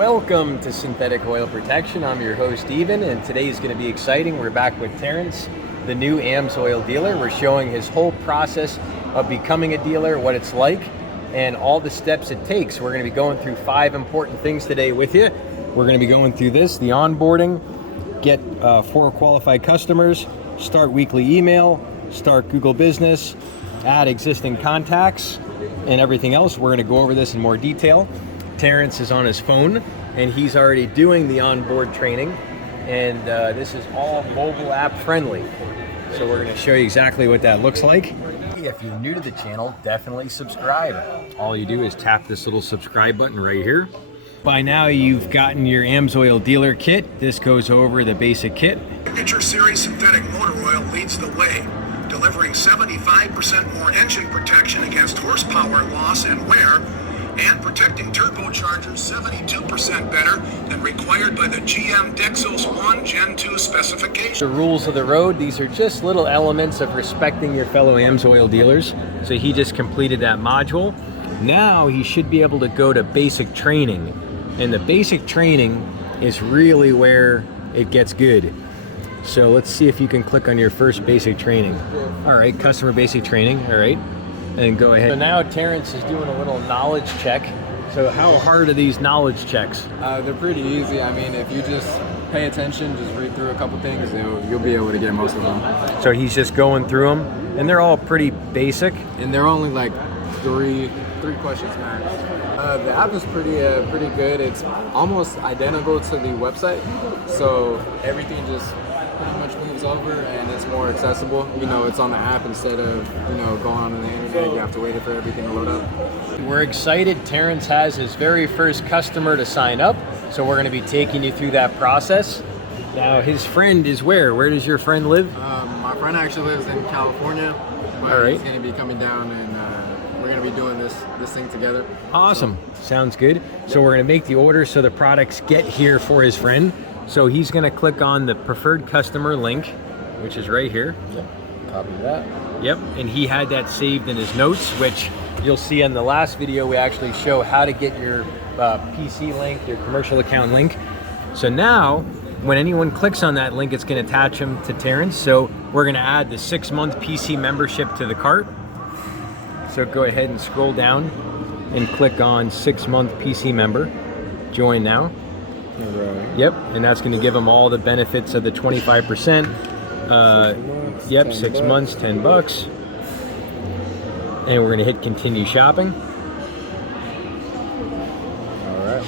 Welcome to Synthetic Oil Protection. I'm your host, Eben, and today is going to be exciting. We're back with Terrence, the new AMSOIL dealer. We're showing his whole process of becoming a dealer, what it's like, and all the steps it takes. We're going to be going through 5 important things today with you. We're going to be going through this, the onboarding, get 4 qualified customers, start weekly email, start Google Business, add existing contacts, and everything else. We're going to go over this in more detail. Terrence is on his phone and he's already doing the onboard training, and this is all mobile app friendly. So we're going to show you exactly what that looks like. If you're new to the channel, definitely subscribe. All you do is tap this little subscribe button right here. By now you've gotten your AMSOIL dealer kit. This goes over the basic kit. Signature Series synthetic motor oil leads the way, delivering 75% more engine protection against horsepower loss and wear, and protecting turbochargers 72% better than required by the GM Dexos 1 Gen 2 specification. The rules of the road, these are just little elements of respecting your fellow AMSOIL dealers. So he just completed that module. Now he should be able to go to basic training. And the basic training is really where it gets good. So let's see if you can click on your first basic training. All right, customer basic training, all right. And go ahead. So now Terrence is doing a little knowledge check. So how hard are these knowledge checks? They're pretty easy. I mean, if you just pay attention, just read through a couple things, you'll be able to get most of them. So he's just going through them, and they're all pretty basic. And they're only like three questions max. The app is pretty good. It's almost identical to the website, so everything just pretty much moves over and it's more accessible. You know, it's on the app instead of, you know, going on the internet. You have to wait for everything to load up. We're excited. Terrence has his very first customer to sign up, so we're going to be taking you through that process. Now, his friend is where? Where does your friend live? My friend actually lives in California, but all right. He's going to be coming down and we're going to be doing this thing together. Awesome. So. Sounds good. So we're going to make the order so the products get here for his friend. So he's going to click on the preferred customer link, which is right here. Yep. Copy that. Yep. And he had that saved in his notes, which you'll see in the last video. We actually show how to get your PC link, your commercial account link. So now, when anyone clicks on that link, it's going to attach them to Terrence. So we're going to add the 6-month PC membership to the cart. So go ahead and scroll down and click on 6-month PC member. Join now. Right. Yep, and that's going to give them all the benefits of the 25%. 6 months, 10 bucks. And we're going to hit continue shopping. All right.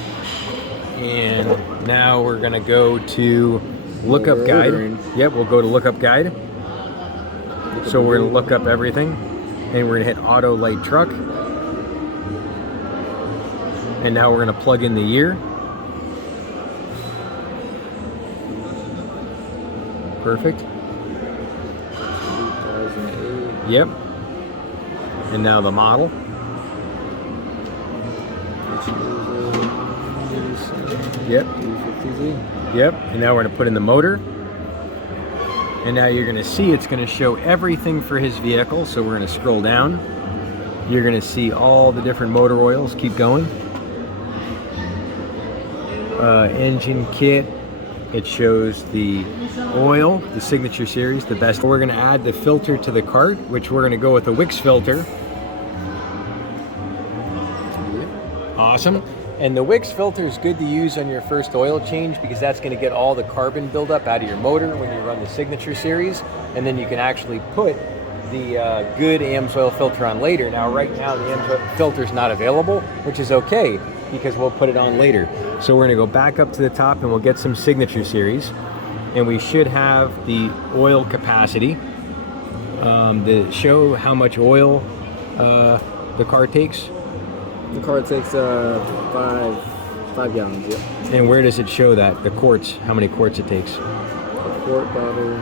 And now we're going to go to lookup guide. Yep, we'll go to lookup guide. So we're going to look up everything. And we're going to hit auto light truck. And now we're going to plug in the year. Perfect. 2008. Yep. And now the model. Yep. Yep. And now we're going to put in the motor. And now you're going to see it's going to show everything for his vehicle. So we're going to scroll down. You're going to see all the different motor oils. Keep going. Engine kit. It shows the oil, the Signature Series, the best. We're going to add the filter to the cart, which we're going to go with a Wix filter. Awesome. And the Wix filter is good to use on your first oil change because that's going to get all the carbon buildup out of your motor when you run the Signature Series. And then you can actually put the good AMSOIL filter on later. Now, right now, the AMSOIL filter is not available, which is okay because we'll put it on later. So we're going to go back up to the top and we'll get some Signature Series. And we should have the oil capacity to show how much oil the car takes. The car takes 5 gallons, yep. And where does it show that? The quarts, how many quarts it takes? A quart bottle.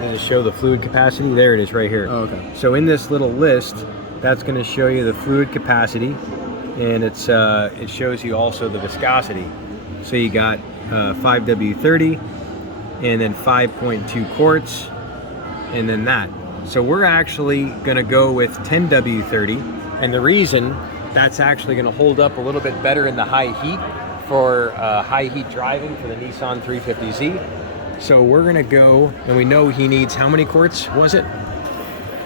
Does it show the fluid capacity? There it is right here. Oh, okay. So in this little list, that's going to show you the fluid capacity, and it shows you also the viscosity. So you got 5W30, and then 5.2 quarts, and then that. So we're actually going to go with 10W30, and the reason that's actually going to hold up a little bit better in the high heat for high heat driving for the Nissan 350Z. So we're going to go, and we know he needs how many quarts was it?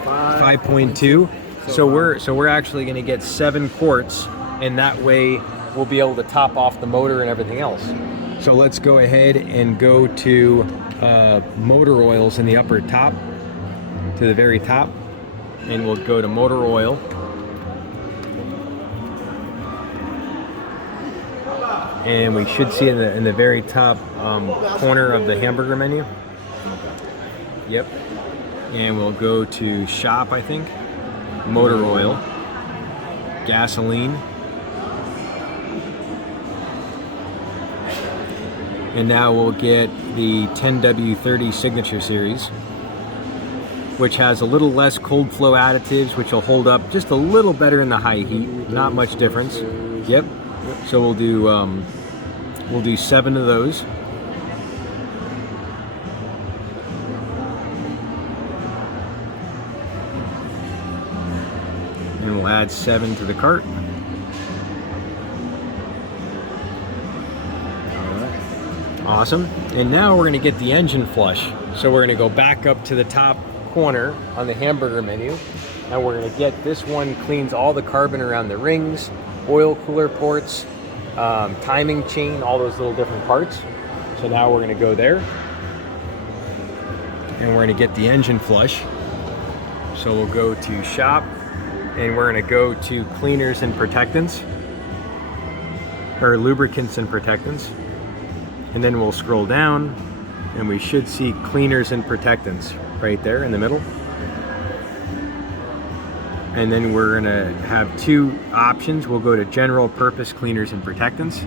5.2. So we're actually going to get 7 quarts, and that way we'll be able to top off the motor and everything else. So let's go ahead and go to motor oils in the upper top, to the very top, and we'll go to motor oil. And we should see in the very top corner of the hamburger menu. Yep. And we'll go to shop, I think. Motor oil. Gasoline. And now we'll get the 10W30 Signature Series, which has a little less cold flow additives, which will hold up just a little better in the high heat. Not much difference. Yep. So we'll do 7 of those. And we'll add 7 to the cart. Awesome. And now we're going to get the engine flush. So we're going to go back up to the top corner on the hamburger menu, and we're going to get this one. Cleans all the carbon around the rings, oil cooler ports, timing chain, all those little different parts. So now we're going to go there, and we're going to get the engine flush. So we'll go to shop, and we're going to go to cleaners and protectants, or lubricants and protectants. And then we'll scroll down, and we should see cleaners and protectants right there in the middle. And then we're gonna have 2 options. We'll go to general purpose cleaners and protectants.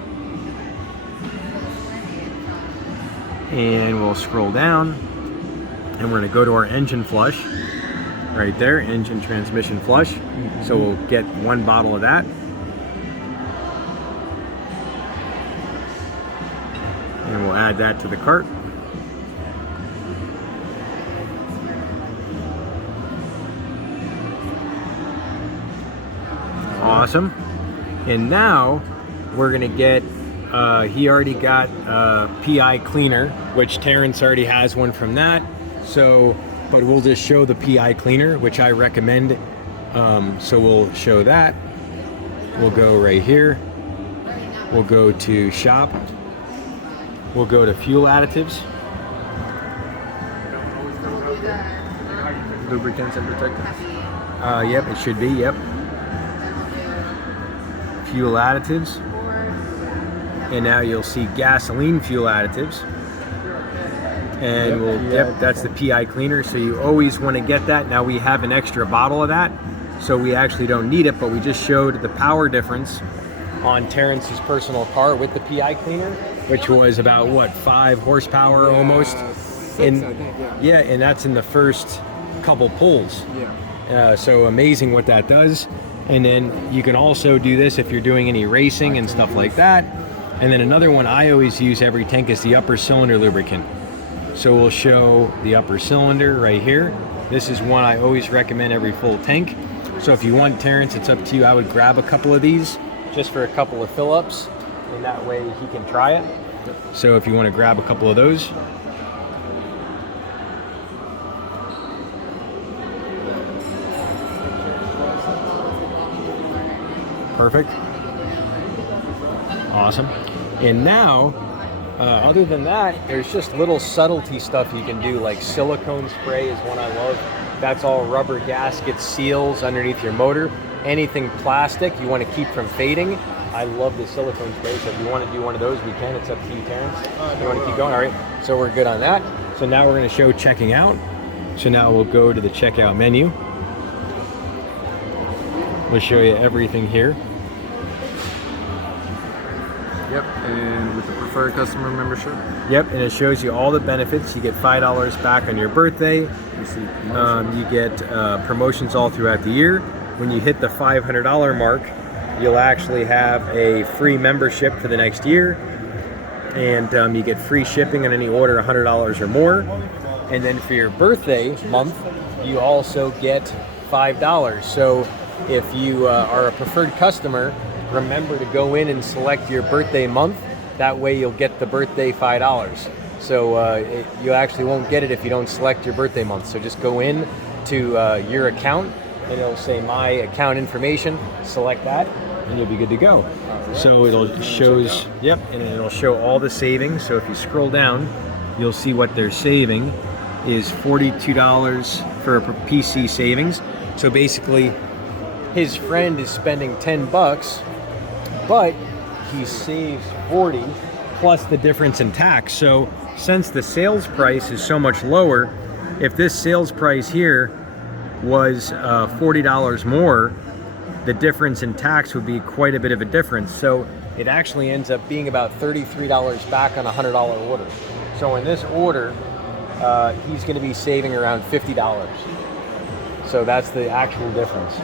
And we'll scroll down, and we're gonna go to our engine flush right there, engine transmission flush. So we'll get 1 bottle of that. And we'll add that to the cart. Awesome. And now we're gonna get, he already got PI cleaner, which Terrence already has one from that. So, but we'll just show the PI cleaner, which I recommend. So we'll show that. We'll go right here. We'll go to shop. We'll go to fuel additives. Lubricants and protectants. Yep, it should be, yep. Fuel additives. And now you'll see gasoline fuel additives. And yep, that's the PI cleaner. So you always want to get that. Now we have an extra bottle of that, so we actually don't need it, but we just showed the power difference on Terrence's personal car with the PI cleaner, which was about what, 5 horsepower almost. 6, and I think, yeah, and that's in the first couple pulls. Yeah. So amazing what that does. And then you can also do this if you're doing any racing and stuff like that. And then another one I always use every tank is the upper cylinder lubricant. So we'll show the upper cylinder right here. This is one I always recommend every full tank. So if you want, Terrence, it's up to you. I would grab a couple of these just for a couple of fill-ups, and that way he can try it. So if you want to grab a couple of those. Perfect. Awesome. And now, other than that, there's just little subtlety stuff you can do, like silicone spray is one I love. That's all rubber gaskets, seals underneath your motor. Anything plastic you want to keep from fading, I love the silicone spray. So if you want to do one of those, we can. It's up to you, Terrence. You want to keep going? All right. So we're good on that. So now we're going to show checking out. So now we'll go to the checkout menu. We'll show you everything here. Yep, and with the preferred customer membership. Yep, and it shows you all the benefits. You get $5 back on your birthday. You get promotions all throughout the year. When you hit the $500 mark, you'll actually have a free membership for the next year. And you get free shipping on any order $100 or more. And then for your birthday month, you also get $5. So if you are a preferred customer, remember to go in and select your birthday month. That way you'll get the birthday $5. So you actually won't get it if you don't select your birthday month. So just go in to your account and it'll say my account information, select that, and you'll be good to go. Right. So it'll shows, yep, and it'll show all the savings. So if you scroll down, you'll see what they're saving is $42 for a PC savings. So basically, his friend is spending 10 bucks, but he saves 40 plus the difference in tax. So since the sales price is so much lower, if this sales price here was $40 more, the difference in tax would be quite a bit of a difference. So it actually ends up being about $33 back on a $100 order. So in this order, he's going to be saving around $50. So that's the actual difference.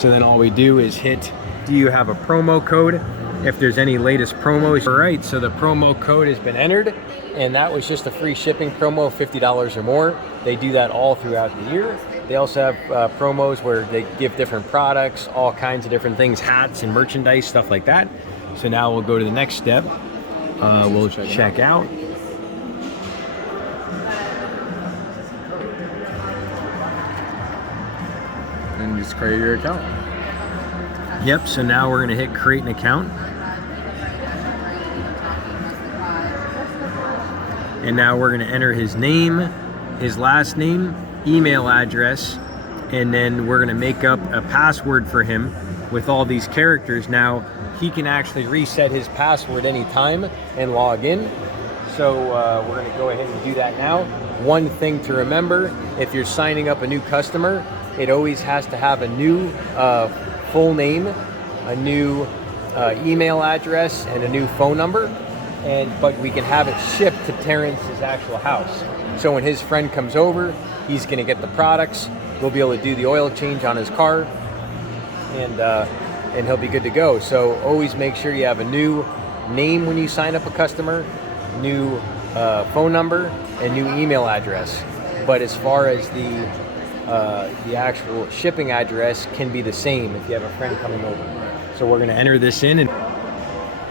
So then all we do is hit, do you have a promo code? If there's any latest promos. All right, so the promo code has been entered, and that was just a free shipping promo, $50 or more. They do that all throughout the year. They also have promos where they give different products, all kinds of different things, hats and merchandise, stuff like that. So now we'll go to the next step. We'll check out. And just create your account. Yep, so now we're gonna hit create an account. And now we're gonna enter his name, his last name, email address, and then we're gonna make up a password for him with all these characters. Now, he can actually reset his password anytime and log in. So we're gonna go ahead and do that now. One thing to remember, if you're signing up a new customer, it always has to have a new full name, a new email address, and a new phone number. But we can have it shipped to Terrence's actual house. So when his friend comes over, he's gonna get the products. We'll be able to do the oil change on his car, and he'll be good to go. So always make sure you have a new name when you sign up a customer, new phone number, and new email address. But as far as the actual shipping address can be the same if you have a friend coming over. So we're gonna enter this in, and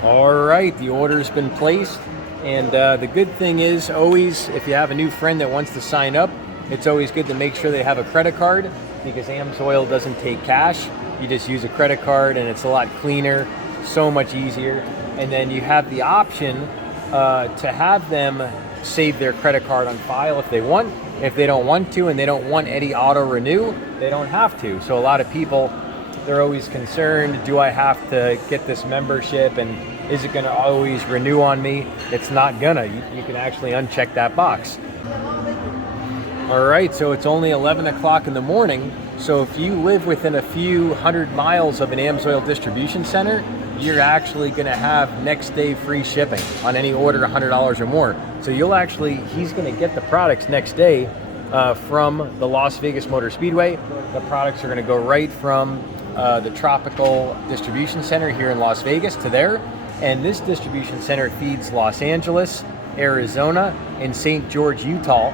all right, the order's been placed. And the good thing is always, if you have a new friend that wants to sign up, it's always good to make sure they have a credit card, because AMSOIL doesn't take cash. You just use a credit card and it's a lot cleaner, so much easier. And then you have the option to have them save their credit card on file if they want. If they don't want to and they don't want any auto renew, they don't have to. So a lot of people, they're always concerned, do I have to get this membership and is it gonna always renew on me? It's not gonna. You can actually uncheck that box. All right, so it's only 11 o'clock in the morning. So if you live within a few hundred miles of an AMSOIL distribution center, you're actually gonna have next day free shipping on any order $100 or more. So he's gonna get the products next day from the Las Vegas Motor Speedway. The products are gonna go right from the Tropical Distribution Center here in Las Vegas to there. And this distribution center feeds Los Angeles, Arizona, and St. George, Utah.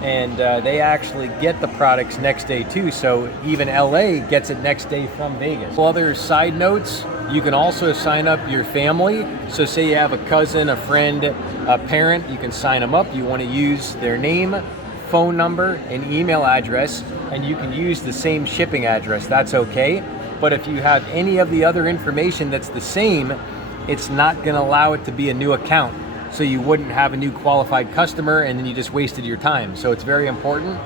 And they actually get the products next day too. So even LA gets it next day from Vegas. Other side notes, you can also sign up your family. So say you have a cousin, a friend, a parent, you can sign them up. You want to use their name, phone number, and email address, and you can use the same shipping address. That's okay. But if you have any of the other information that's the same, it's not going to allow it to be a new account. So you wouldn't have a new qualified customer and then you just wasted your time. So it's very important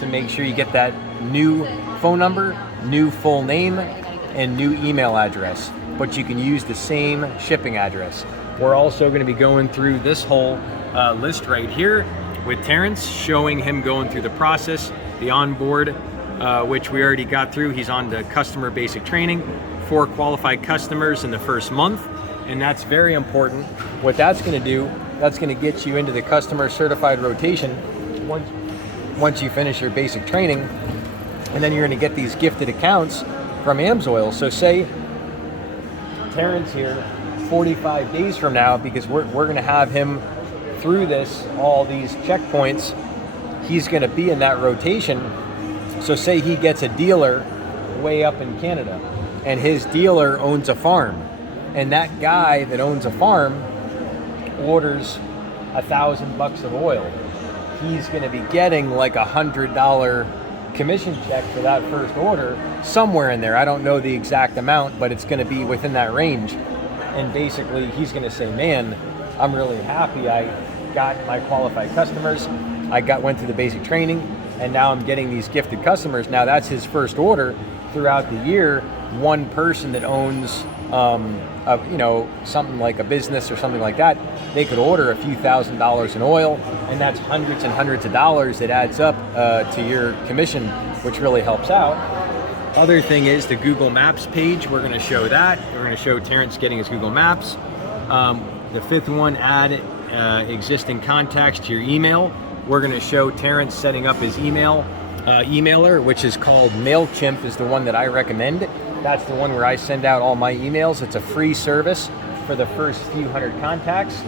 to make sure you get that new phone number, new full name, and new email address. But you can use the same shipping address. We're also going to be going through this whole list right here with Terrence, showing him going through the process, the onboard, which we already got through. He's on the customer basic training, 4 qualified customers in the first month. And that's very important. What that's going to do, that's going to get you into the customer certified rotation once you finish your basic training. And then you're going to get these gifted accounts from AMSOIL. So say Terrence here, 45 days from now, because we're going to have him through this, all these checkpoints, he's going to be in that rotation. So say he gets a dealer way up in Canada, and his dealer owns a farm, and that guy that owns a farm orders $1,000 of oil. He's going to be getting like $100 commission check for that first order, somewhere in there. I don't know the exact amount, but it's going to be within that range. And basically he's going to say, man, I'm really happy I got my qualified customers. Went through the basic training, and now I'm getting these gifted customers. Now that's his first order. Throughout the year, one person that owns something like a business or something like that, they could order a few $1,000s in oil, and that's hundreds and hundreds of dollars that adds up to your commission, which really helps out. Other thing is the Google Maps page. We're going to show that. We're going to show Terrence getting his Google Maps. The fifth one, add existing contacts to your email. We're going to show Terrence setting up his emailer, which is called MailChimp, is the one that I recommend. That's the one where I send out all my emails. It's a free service for the first few hundred contacts,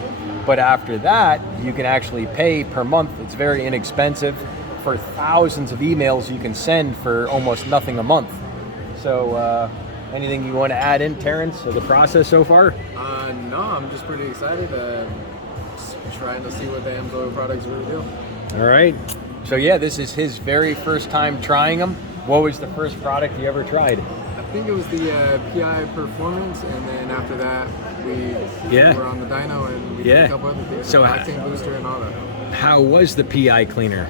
but after that you can actually pay per month. It's very inexpensive for thousands of emails you can send for almost nothing a month. So anything you want to add in, Terrence, of the process so far? No, I'm just pretty excited. Just trying to see what the AMSOIL products really do. All right. So yeah, this is his very first time trying them. What was the first product you ever tried? I think it was the PI Performance, and then after that we were on the dyno, and we did a couple other things, so octane booster and all that. How was the PI cleaner?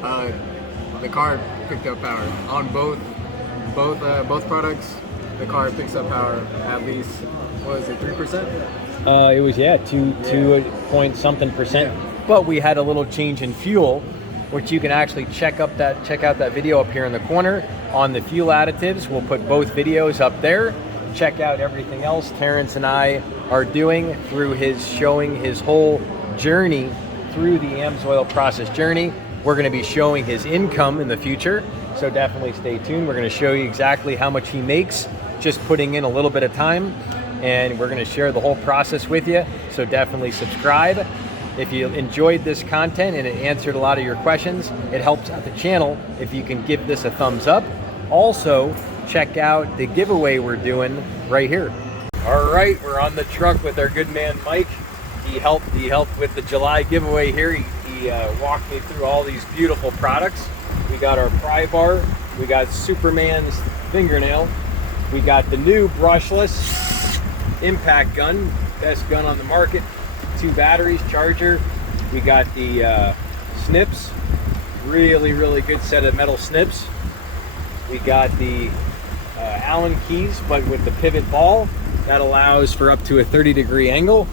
The car picked up power on both products. The car picks up power at least, what was it, 3%? It was 2 point something percent. Yeah. But we had a little change in fuel, which you can actually check out that video up here in the corner on the fuel additives. We'll put both videos up there. Check out everything else Terrence and I are doing through showing his whole journey through the AMSOIL process journey. We're going to be showing his income in the future, so definitely stay tuned. We're going to show you exactly how much he makes just putting in a little bit of time, and we're going to share the whole process with you, so definitely subscribe. If you enjoyed this content and it answered a lot of your questions, it helps out the channel if you can give this a thumbs up. Also, check out the giveaway we're doing right here. All right, we're on the truck with our good man Mike. He helped with the July giveaway here. He walked me through all these beautiful products. We got our pry bar, we got Superman's fingernail, we got the new brushless impact gun, best gun on the market, 2 batteries, charger. We got the snips, really good set of metal snips. We got the Allen keys, but with the pivot ball that allows for up to a 30-degree angle.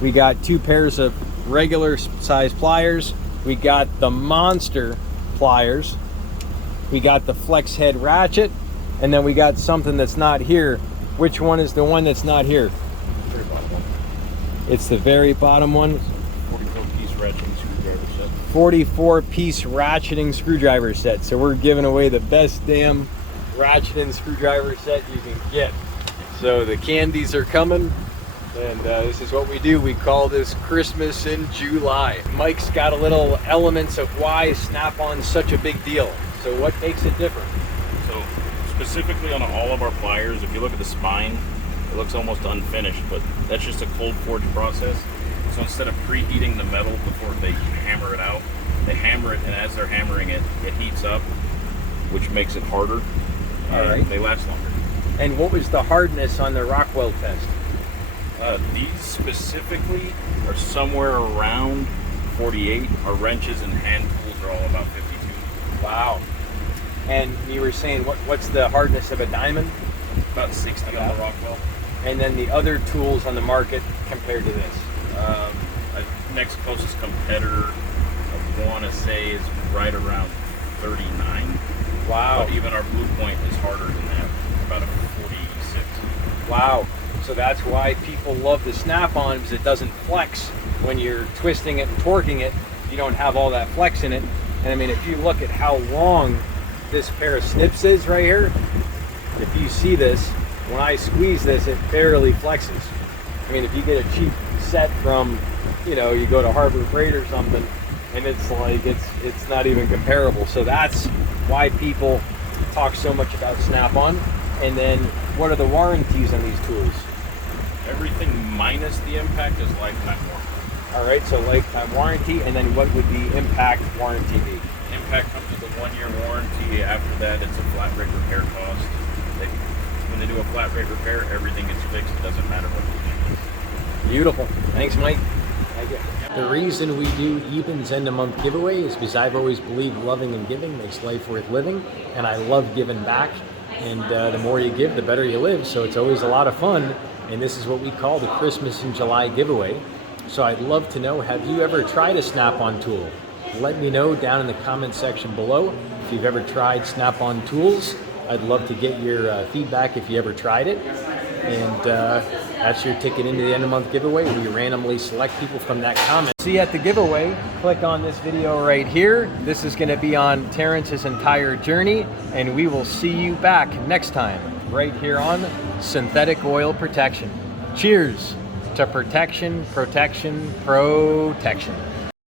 We got 2 pairs of regular size pliers. We got the monster pliers. We got the flex head ratchet, and then we got something that's not here. Which one is the one that's not here? It's the very bottom one. 44-piece ratcheting screwdriver set. 44-piece ratcheting screwdriver set. So we're giving away the best damn ratcheting screwdriver set you can get. So the candies are coming, and this is what we do. We call this Christmas in July. Mike's got a little elements of why Snap-on's such a big deal. So what makes it different? So specifically on all of our pliers, if you look at the spine, it looks almost unfinished, but that's just a cold forge process. So instead of preheating the metal before they hammer it out, they hammer it, and as they're hammering it, it heats up, which makes it harder. All right. They last longer. And what was the hardness on the Rockwell test? These specifically are somewhere around 48. Our wrenches and hand tools are all about 52. Wow. And you were saying, what's the hardness of a diamond? About 60 on the Rockwell. And then the other tools on the market compared to this? Next closest competitor, I want to say, is right around 39. Wow. But even our Blue Point is harder than that, about a 46. Wow. So that's why people love the Snap-on, because it doesn't flex when you're twisting it and torquing it. You don't have all that flex in it. And I mean, if you look at how long this pair of snips is right here, if you see this, when I squeeze this, it barely flexes. I mean, if you get a cheap set from, you go to Harbor Freight or something, and it's like, it's not even comparable. So that's why people talk so much about Snap-on. And then what are the warranties on these tools? Everything minus the impact is lifetime warranty. All right, so lifetime warranty, and then what would the impact warranty be? Impact comes with a 1-year warranty. After that, it's a flat rate repair cost. When they do a flat rate repair, everything gets fixed. It doesn't matter what the is. Beautiful. Thanks, Mike. Thank you. The reason we do Eben's end of month giveaway is because I've always believed loving and giving makes life worth living, and I love giving back. And the more you give, the better you live. So it's always a lot of fun. And this is what we call the Christmas in July giveaway. So I'd love to know, have you ever tried a Snap-on tool? Let me know down in the comment section below if you've ever tried Snap-on tools. I'd love to get your feedback if you ever tried it. And that's your ticket into the end of month giveaway. We randomly select people from that comment. See you at the giveaway. Click on this video right here. This is going to be on Terrence's entire journey, and we will see you back next time right here on Synthetic Oil Protection. Cheers to protection, protection, protection.